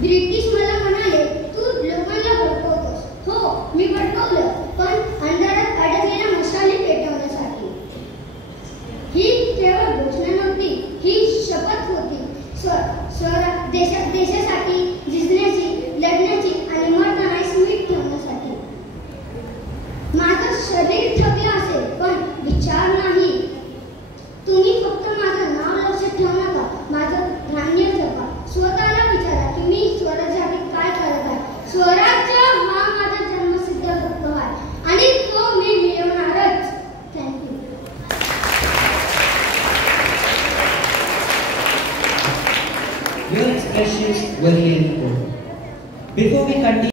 British मला म्हणाले, तू लोकांना भडकवतोस. हो, मी भडकवलं, पण अंधारात अडकलेल्या मशाली पेटवण्यासाठी. ही केवळ घोषणा नव्हती, ही शपथ होती. देशासाठी झिजण्याची, लढण्याची आणि मरताना स्मित ठेवण्यासाठी. माझं शरीर थकलं असेल, पण विचार नाही. तुम्ही फक्त माझं नाव लक्षात ठेवू नका, माझं धान्य जपा. स्वतःला विचारा की मी स्वराज्यासाठी काय करत आहे. स्वराज्य हा माझा जन्मसिद्ध हक्क आहे आणि तो मी मिळवणारच. Thank you. Your expressions were really good. Before we continue